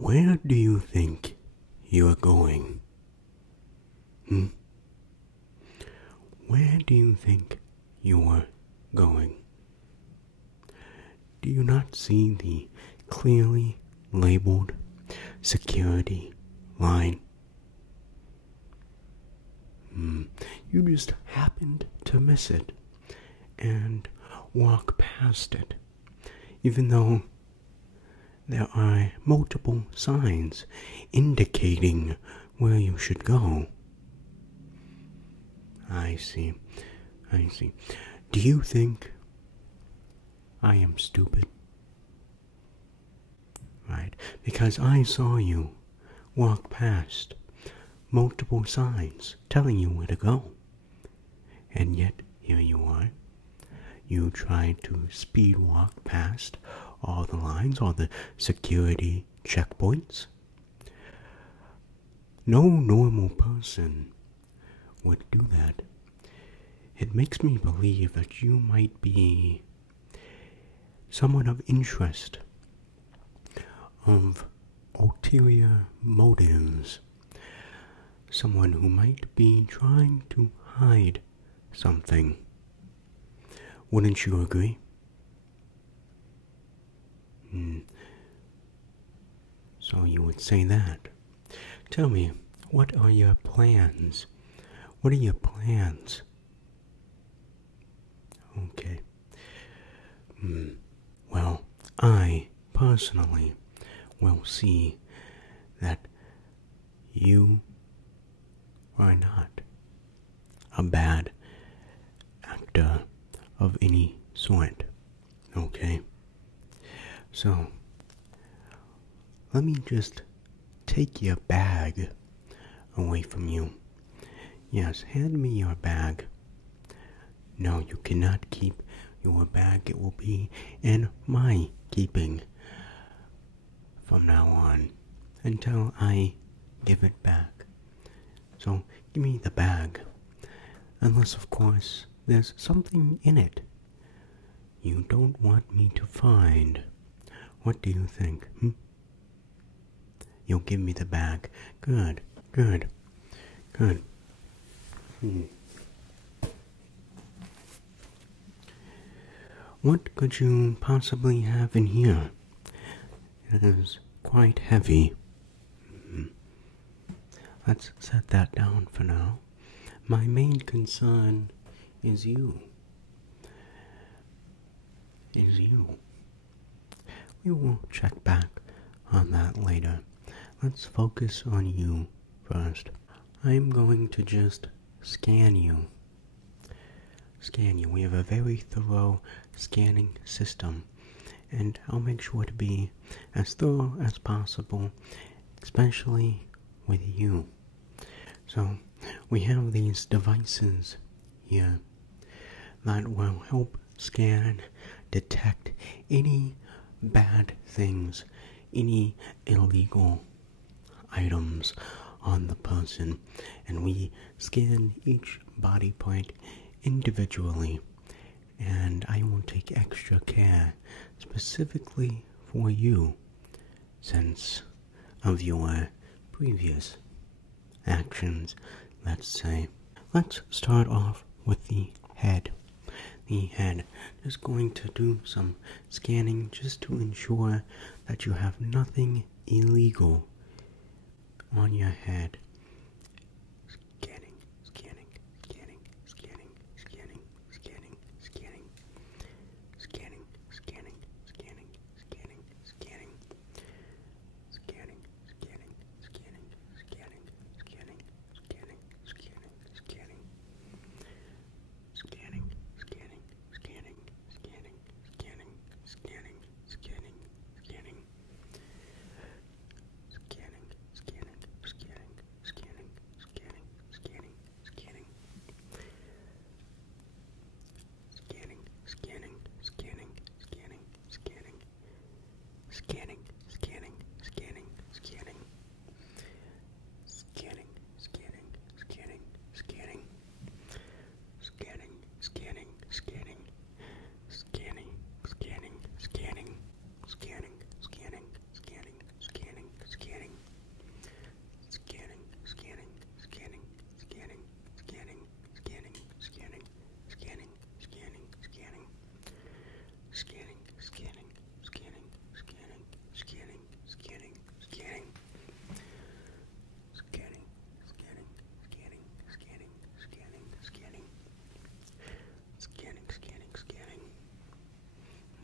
Where do you think you are going? Where do you think you are going? Do you not see the clearly labeled security line? You just happened to miss it and walk past it, even though there are multiple signs indicating where you should go. I see. Do you think I am stupid? Right, because I saw you walk past multiple signs telling you where to go. And yet, here you are. You tried to speed walk past all the lines, all the security checkpoints. No normal person would do that. It makes me believe that you might be someone of interest, of ulterior motives, someone who might be trying to hide something. Wouldn't you agree? So you would say that. Tell me, what are your plans? What are your plans? Okay. Well, I personally will see that you are not a bad actor of any sort. Okay? So, let me just take your bag away from you. Yes, hand me your bag. No, you cannot keep your bag. It will be in my keeping from now on until I give it back. So, give me the bag. Unless, of course, there's something in it you don't want me to find. What do you think? You'll give me the bag. Good. What could you possibly have in here? It is quite heavy. Let's set that down for now. My main concern is you. We will check back on that later. Let's focus on you first. I'm going to just scan you. We have a very thorough scanning system, and I'll make sure to be as thorough as possible, especially with you. So, we have these devices here that will help scan, detect any bad things, any illegal items on the person, and we scan each body part individually, and I will take extra care specifically for you since of your previous actions, let's say. Let's start off with the head. Just going to do some scanning just to ensure that you have nothing illegal on your head.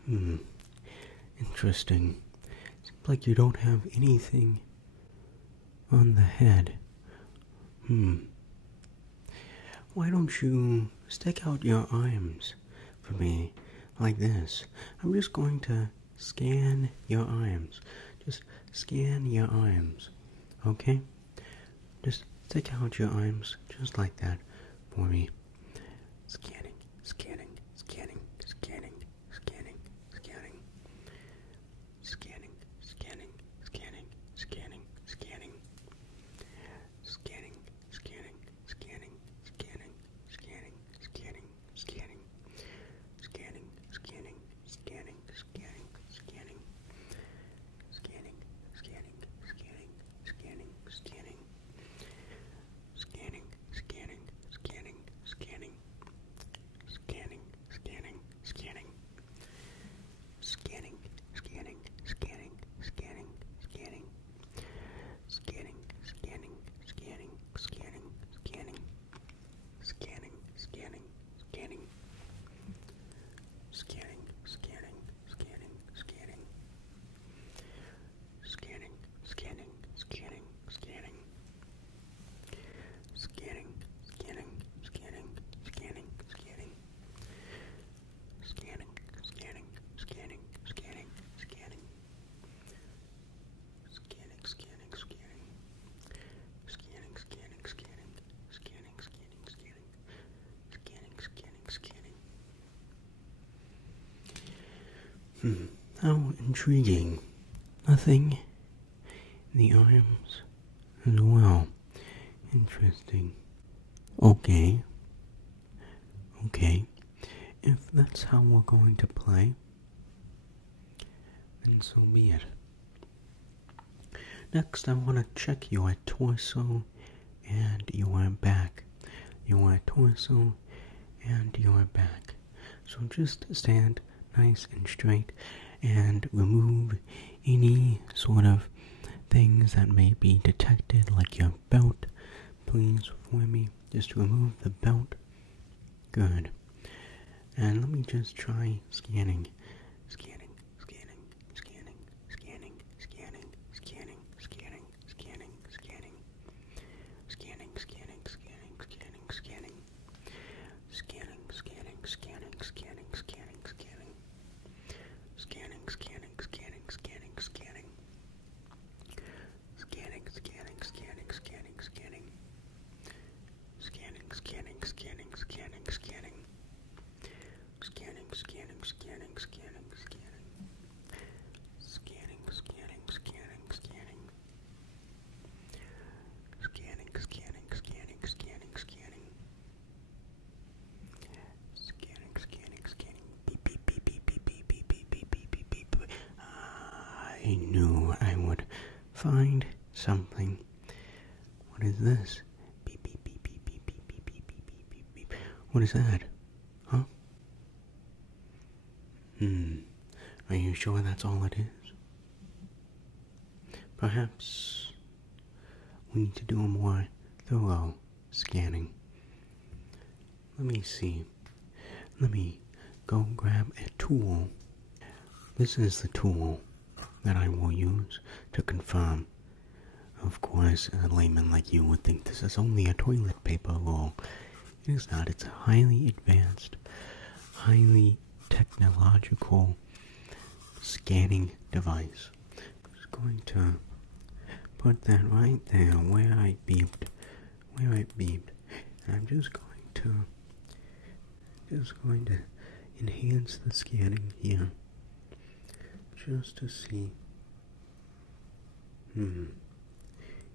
Hmm. Interesting. Seems like you don't have anything on the head. Why don't you stick out your arms for me like this? I'm just going to scan your arms. Just scan your arms. Okay? Just stick out your arms just like that for me. Scanning, scanning, scanning, scanning, scanning, scanning. Scanning, scanning, scanning, scanning, scanning. Scanning, scanning, scanning, scanning, scanning, scanning, scanning. Scanning, scanning, scanning, scanning, scanning. Scanning, scanning, scanning, scanning, scanning. Scanning, scanning, scanning, scanning. Scanning, scanning, scanning. Scanning, scanning, scanning, scanning, scanning. Scanning, scanning, scanning, scanning, scanning. Scanning, scanning, scanning. Scanning, scanning, scanning, scanning. Scanning, scanning, scanning, scanning. Scanning, scanning, scanning, scanning, scanning. Scanning, scanning, scanning, scanning, scanning. Scanning, scanning, scanning. Scanning, scanning, scanning. Scanning, scanning, scanning. Scanning, scanning, scanning. How intriguing. Nothing in the arms as well. Interesting. Okay. Okay. If that's how we're going to play, then so be it. Next, I want to check your torso and your back. Your torso and your back. So just stand nice and straight and remove any sort of things that may be detected, like your belt. Please, for me, just remove the belt. Good. And let me just try scanning. Scanning, scanning, scanning, scanning, scanning, scanning, scanning, scanning, scanning. Scanning, scanning, scanning, scanning, scanning. Scanning, scanning, scanning, scanning, scanning, scanning. Scanning, scanning, scanning, scanning, scanning. Scanning, scanning, scanning, scanning, scanning. Scanning, scanning, scanning, scanning, scanning. Scanning, scanning, scanning, scanning, scanning. Scanning, scanning, scanning, scanning. Scanning, scanning, scanning, scanning, scanning. Scanning, scanning, scanning. Beep, beep, beep, beep, beep, beep, beep, beep, beep, beep, beep, beep, beep. I knew I would find something. What is this? Beep, beep, beep, beep, beep, beep, beep, beep, beep, beep, beep, beep. What is that? Huh? Are you sure that's all it is? Perhaps we need to do a more thorough scanning. Let me see. Let me go grab a tool. This is the tool that I will use to confirm. Of course, a layman like you would think this is only a toilet paper roll. It is not. It's a highly advanced, highly technological scanning device. I'm just going to put that right there where I beeped. And I'm just going to enhance the scanning here. Just to see.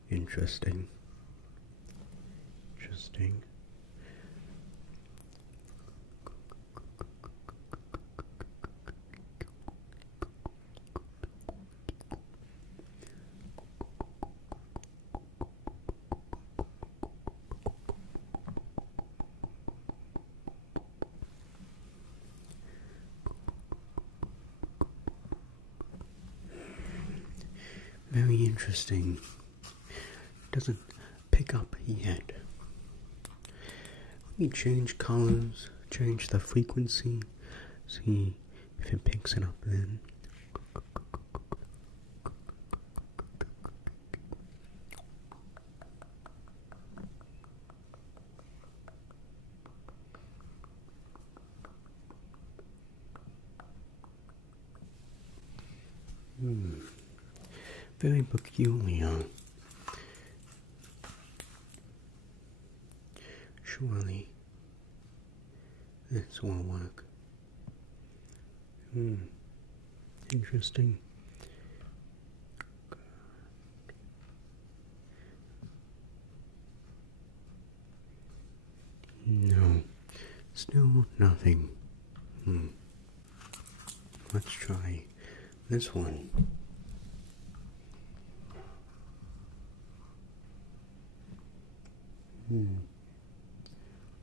Interesting. Very interesting. Doesn't pick up yet. Let me change colors, change the frequency, see if it picks it up then. Very peculiar. Surely this will work. Interesting. No, still nothing. Let's try this one.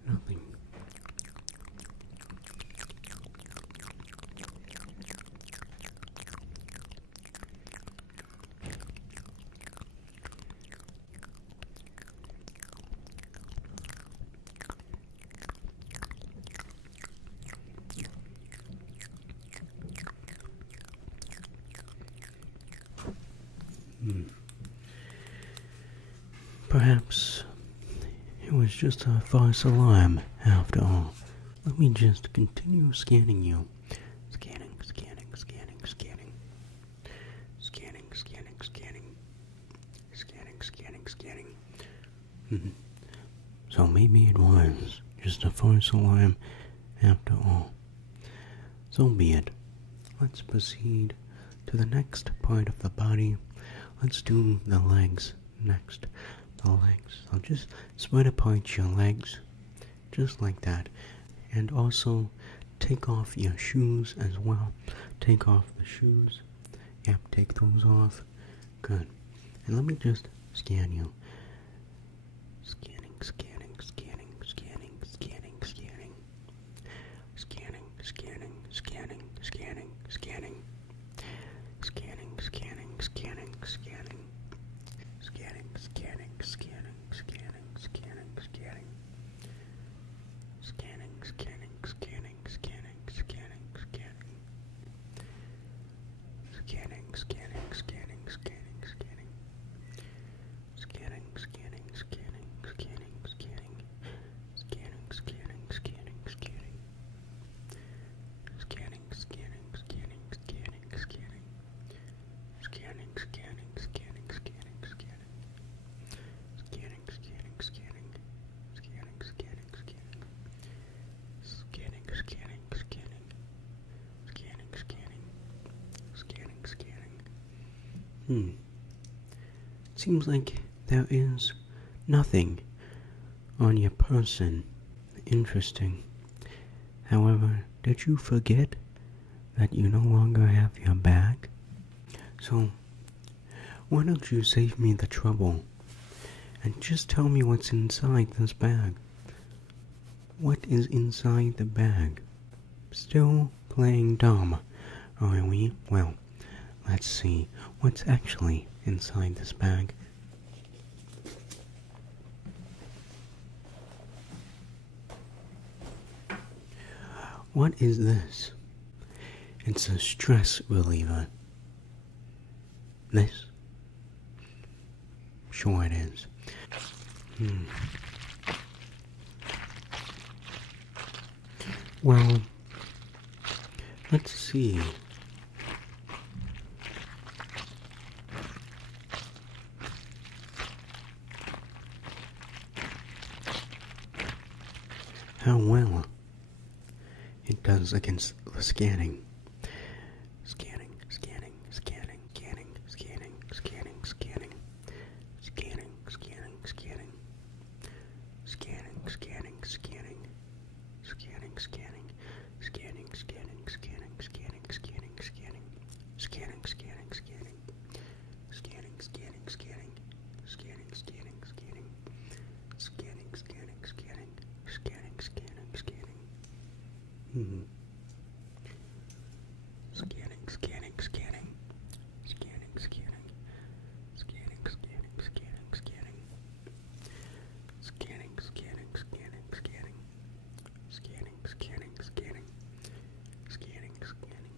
Nothing. Perhaps it was just a false alarm after all. Let me just continue scanning you. Scanning, scanning, scanning, scanning. Scanning, scanning, scanning. Scanning, scanning, scanning. So maybe it was just a false alarm after all. So be it. Let's proceed to the next part of the body. Let's do the legs next. The legs. I'll just spread apart your legs, just like that. And also, take off your shoes as well. Take off the shoes. Yep, take those off. Good. And let me just scan you. Scanning, scanning, scanning, scanning, scanning, scanning. Scanning, scanning, scanning, scanning, scanning. Scanning, scanning, scanning, scanning. Scanning, scanning, scanning, scanning, scanning, scanning. Scanning, scanning, scanning, scanning, scanning, scanning. Scanning, scanning, scanning, scanning, scanning. Scanning, scanning, scanning, scanning, scanning. Scanning, scanning, scanning, scanning. Scanning, scanning, scanning, scanning, scanning. Scanning, scanning, scanning, scanning, scanning. Scanning, scanning, scanning. Scanning, scanning, scanning. Scanning, scanning, scanning. Scanning, scanning. Scanning, scanning. Seems like there is nothing on your person. Interesting. However, did you forget that you no longer have your bag? So, why don't you save me the trouble and just tell me what's inside this bag? What is inside the bag? Still playing dumb, are we? Well, let's see what's actually inside this bag. What is this? It's a stress reliever. This? Sure it is. Well, let's see. How well it does against the scanning. Scanning, scanning, scanning, scanning, scanning, scanning, scanning. Scanning, scanning, scanning. Scanning, scanning, scanning. Scanning, scanning. Scanning, scanning, scanning, scanning, scanning, scanning. Scanning, scanning, scanning. Scanning, scanning, scanning. Scanning, scanning, scanning. Scanning, scanning, scanning. Scanning, scanning, scanning. Scanning, scanning, scanning. Scanning, scanning. Scanning, scanning, scanning, scanning. Scanning, scanning, scanning, scanning. Scanning, scanning, scanning. Scanning, scanning.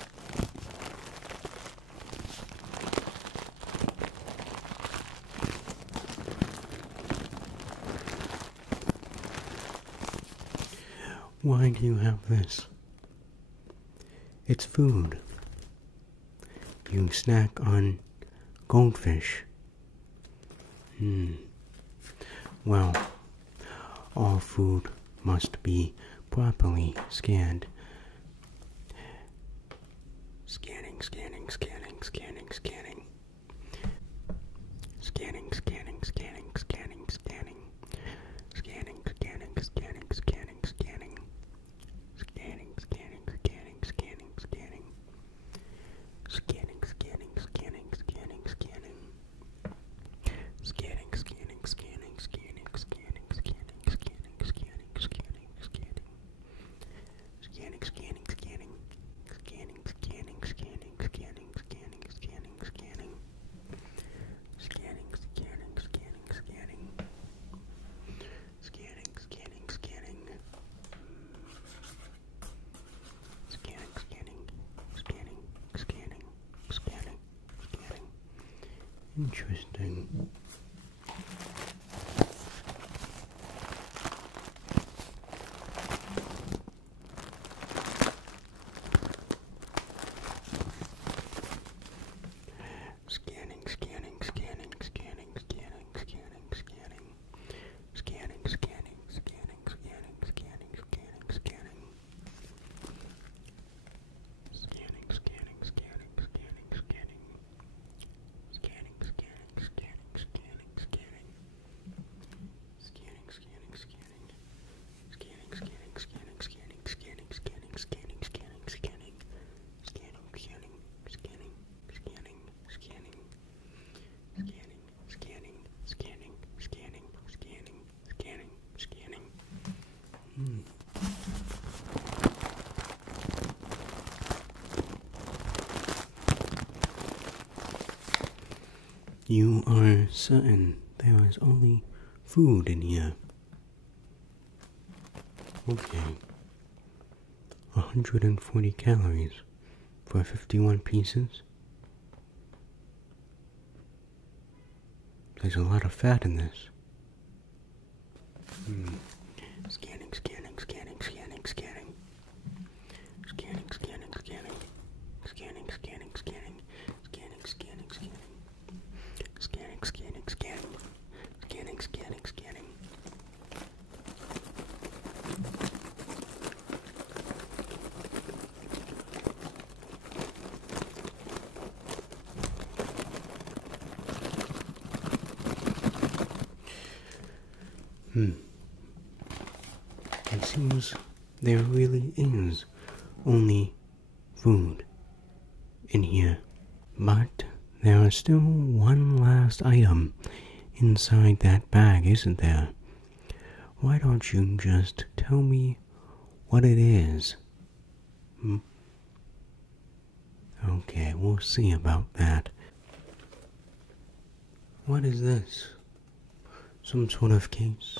Why do you have this? It's food. You snack on goldfish. Well, all food must be properly scanned. Scanning, scanning, scanning, scanning, scanning. Scanning, scanning, scanning, scanning, scanning. Scanning, scanning, scanning, scanning, scanning. Scanning, scanning, scanning, scanning, scanning. Scanning, scanning, scanning, scanning, scanning. Scanning, scanning, scanning, scanning, scanning, scanning, scanning, scanning, scanning, scanning. Scanning, scanning, scanning. Scanning, scanning, scanning, scanning, scanning, scanning, scanning. Scanning, scanning, scanning, scanning. Scanning, scanning, scanning. Scanning, scanning, scanning, scanning, scanning, scanning. Interesting. Scanning, scanning, scanning, scanning, scanning, scanning, scanning. Scanning, scanning, scanning, scanning, scanning, scanning, scanning. Scanning, scanning, scanning, scanning, scanning. Scanning, scanning, scanning, scanning, scanning. Scanning, scanning, scanning. Scanning, scanning, scanning, scanning, scanning, scanning, scanning, scanning, scanning. Scanning, scanning, scanning, scanning, scanning. Scanning, scanning, scanning, scanning, scanning, scanning, scanning. You are certain there is only food in here. Okay. 140 calories for 51 pieces. There's a lot of fat in this. Scanning, scanning, scanning, scanning, scanning. Scanning, scanning, scanning. Scanning, scanning, scanning. Scanning, scanning, scanning. Scanning, scanning, scanning. Scanning, scanning, scanning. It seems there really is only food in here. But there is still one last item inside that bag, isn't there? Why don't you just tell me what it is? Okay, we'll see about that. What is this? Some sort of case?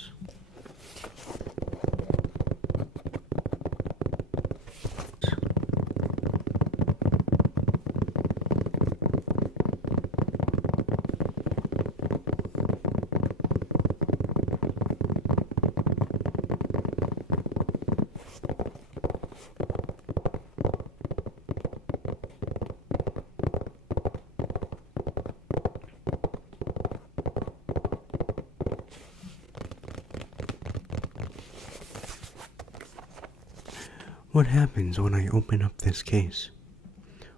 What happens when I open up this case?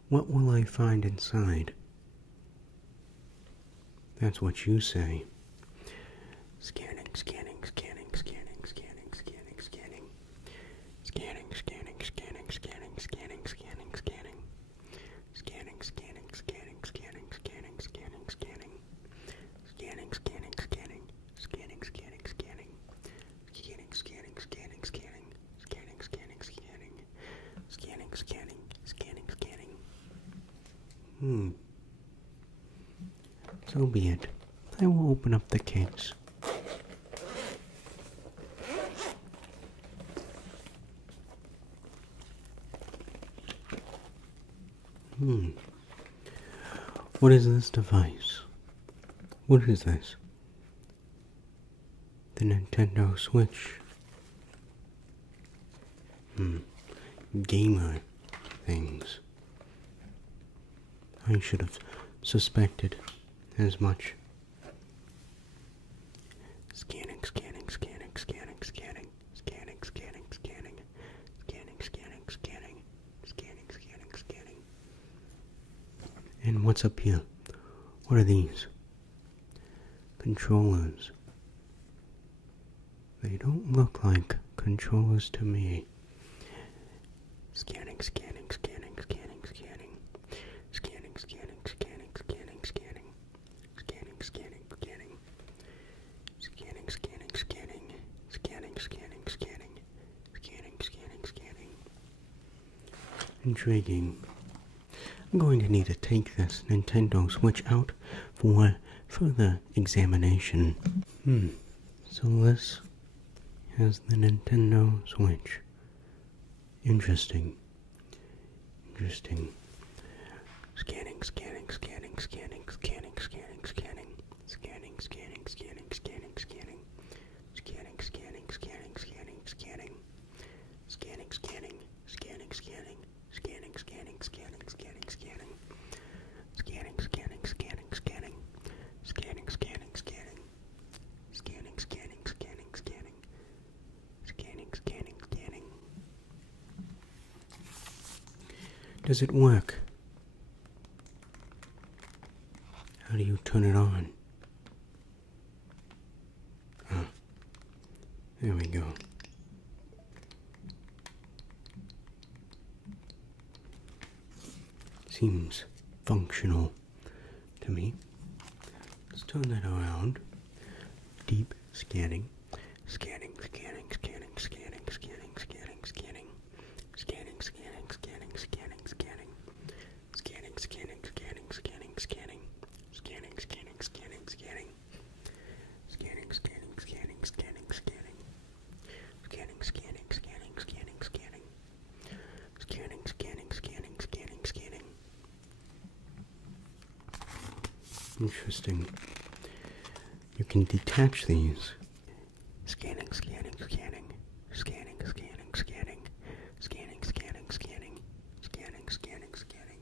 What will I find inside? That's what you say. Scanning, scanning, scanning, scanning, scanning, scanning, scanning. Scanning, scanning, scanning, scanning, scanning, scanning, scanning. Scanning, scanning, scanning, scanning, scanning, scanning, scanning. Scanning, scanning, scanning, scanning, scanning, scanning. Scanning, scanning, scanning, scanning. Scanning, scanning, scanning. Scanning, scanning, scanning, scanning. So be it. I will open up the case. What is this device? What is this? The Nintendo Switch. gamer things. I should have suspected as much. Scanning, scanning, scanning, scanning, scanning, scanning, scanning, scanning, scanning, scanning, scanning, scanning, scanning, scanning. And what's up here? What are these? Controllers. They don't look like controllers to me. Scanning, scanning, scanning, scanning, scanning. Scanning, scanning, scanning, scanning, scanning. Scanning, scanning, scanning. Scanning, scanning, scanning. Scanning, scanning, scanning. Scanning, scanning, scanning. Intriguing. I'm going to need to take this Nintendo Switch out for further examination. So this has the Nintendo Switch. Interesting. Interesting. Scanning, scanning, scanning, scanning, scanning, scanning, scanning. Scanning, scanning, scanning, scanning, scanning. Scanning, scanning, scanning, scanning, scanning. Scanning, scanning, scanning, scanning. Scanning, scanning, scanning, scanning, scanning. Scanning, scanning, scanning, scanning. Scanning, scanning, scanning. Scanning, scanning, scanning, scanning. Scanning, scanning, scanning. Does it work? How do you turn it on? Ah, there we go. Seems functional to me. Let's turn that around. Deep scanning. Scanning, scanning, scanning, scanning, scanning, scanning, scanning. Scanning, scanning, scanning, scanning, scanning. Scanning, scanning, scanning, scanning, scanning. Scanning, scanning, scanning, scanning. Scanning, scanning, scanning, scanning, scanning. Scanning, scanning, scanning, scanning, scanning. Scanning, scanning, scanning, scanning, scanning. Interesting. You can detach these. Scanning, scanning, scanning. Scanning, scanning, scanning. Scanning, scanning, scanning. Scanning, scanning, scanning.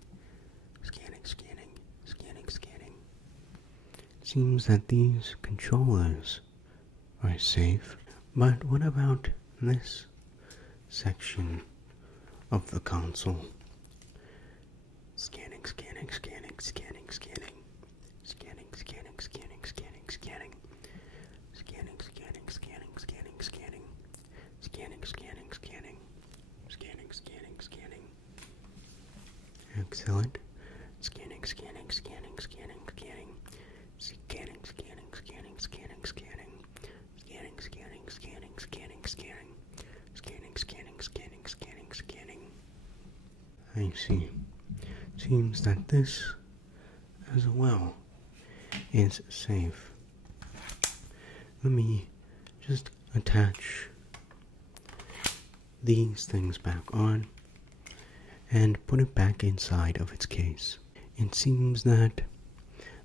Scanning, scanning, scanning, scanning. Seems that these controllers are safe. But what about this section of the console? Scanning, scanning, scanning, scanning, scanning. Scanning, scanning, scanning, scanning, scanning. Scanning, scanning, scanning, scanning, scanning. Scanning, scanning, scanning. Scanning, scanning, scanning. Excellent. Scanning, scanning, scanning, scanning, scanning. Scanning, scanning, scanning, scanning, scanning. Scanning, scanning, scanning, scanning, scanning. Scanning, scanning, scanning, scanning, scanning. I see. Seems that this as well is safe. Let me just attach these things back on and put it back inside of its case. It seems that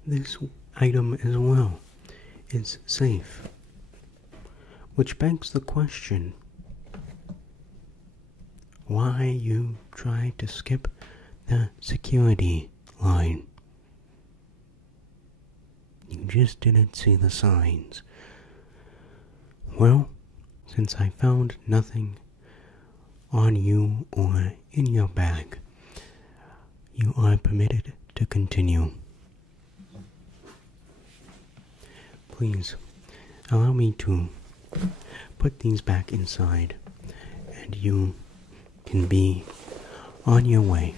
this item as well is safe, which begs the question, why you tried to skip the security line? You just didn't see the signs. Well, since I found nothing on you or in your bag, you are permitted to continue. Please allow me to put these back inside, and you can be on your way.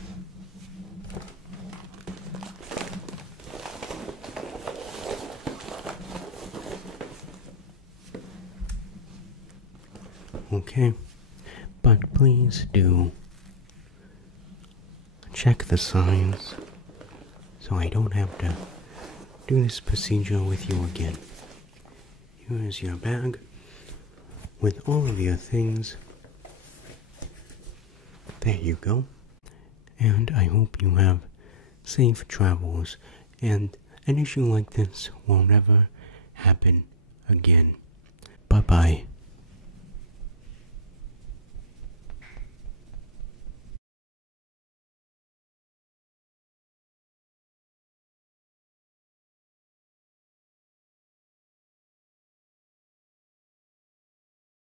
Okay, but please do check the signs so I don't have to do this procedure with you again. Here is your bag with all of your things. There you go. And I hope you have safe travels and an issue like this will never happen again. Bye-bye.